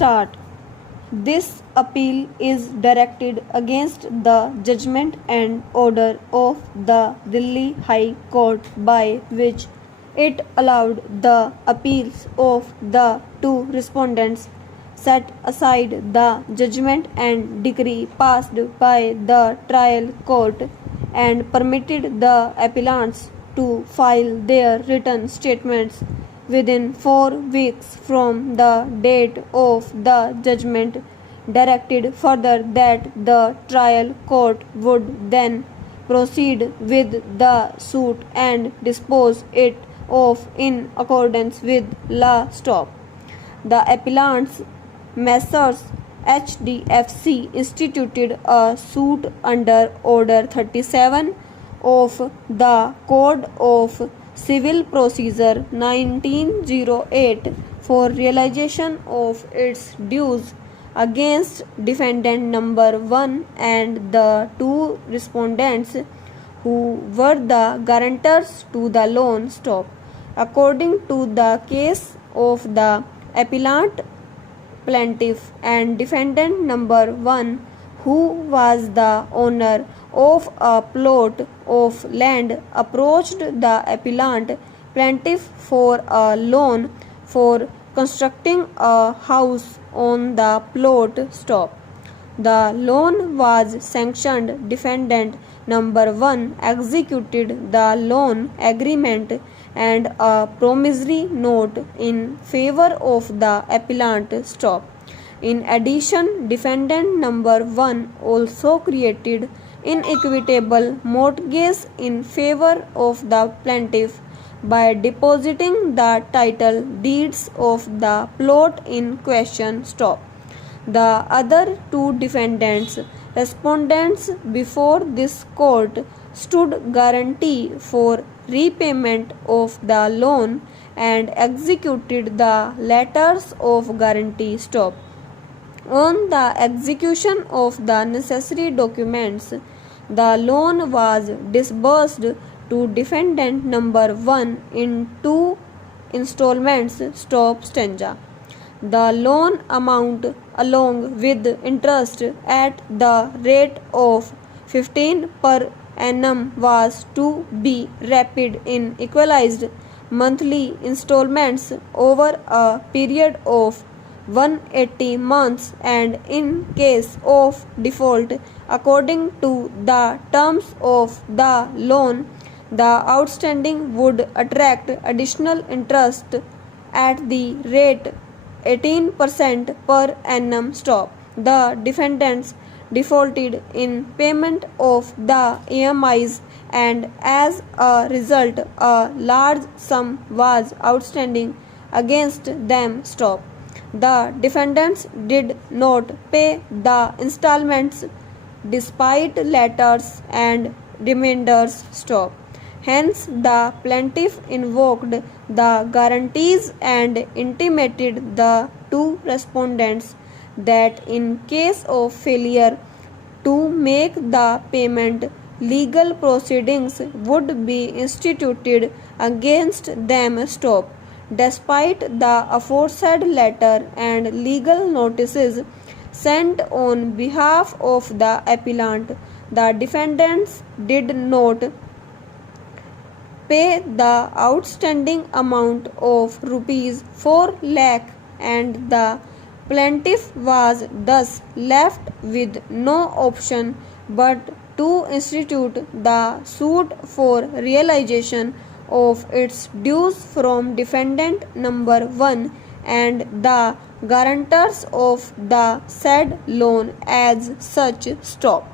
start. This appeal is directed against the judgment and order of the Delhi High Court by which it allowed the appeals of the two respondents, set aside the judgment and decree passed by the trial court, and permitted the appellants to file their written statements within 4 weeks from the date of the judgment, directed further that the trial court would then proceed with the suit and dispose it of in accordance with law. Stop. The appellants, Messrs. HDFC, instituted a suit under Order 37 of the Code of Civil Procedure 1908 for realization of its dues against defendant number 1 and the two respondents who were the guarantors to the loan. Stop. According to the case of the appellant, plaintiff and defendant number 1, who was the owner of a plot of land, approached the appellant plaintiff for a loan for constructing a house on the plot. Stop. The loan was sanctioned. Defendant number 1 executed the loan agreement and a promissory note in favor of the appellant. Stop. In addition, defendant number 1 also created inequitable mortgage in favor of the plaintiff by depositing the title deeds of the plot in question. Stop. The other two defendants, respondents before this court, stood guarantee for repayment of the loan and executed the letters of guarantee. Stop. On the execution of the necessary documents, the loan was disbursed to defendant number 1 in 2 installments. Stop. Stanza. The loan amount along with interest at the rate of 15 per annum was to be repaid in equalized monthly installments over a period of 180 months, and in case of default, according to the terms of the loan, the outstanding would attract additional interest at the rate 18% per annum. Stop. The defendants defaulted in payment of the EMIs, and as a result a large sum was outstanding against them. Stop. The defendants did not pay the installments despite letters and remainders. Stop. Hence, the plaintiff invoked the guarantees and intimated the two respondents that in case of failure to make the payment, legal proceedings would be instituted against them. Stop. Despite the aforesaid letter and legal notices sent on behalf of the appellant, the defendants did not pay the outstanding amount of rupees 4 lakh, and the plaintiff was thus left with no option but to institute the suit for realization of its dues from defendant number 1 and the guarantors of the said loan as such. Stop.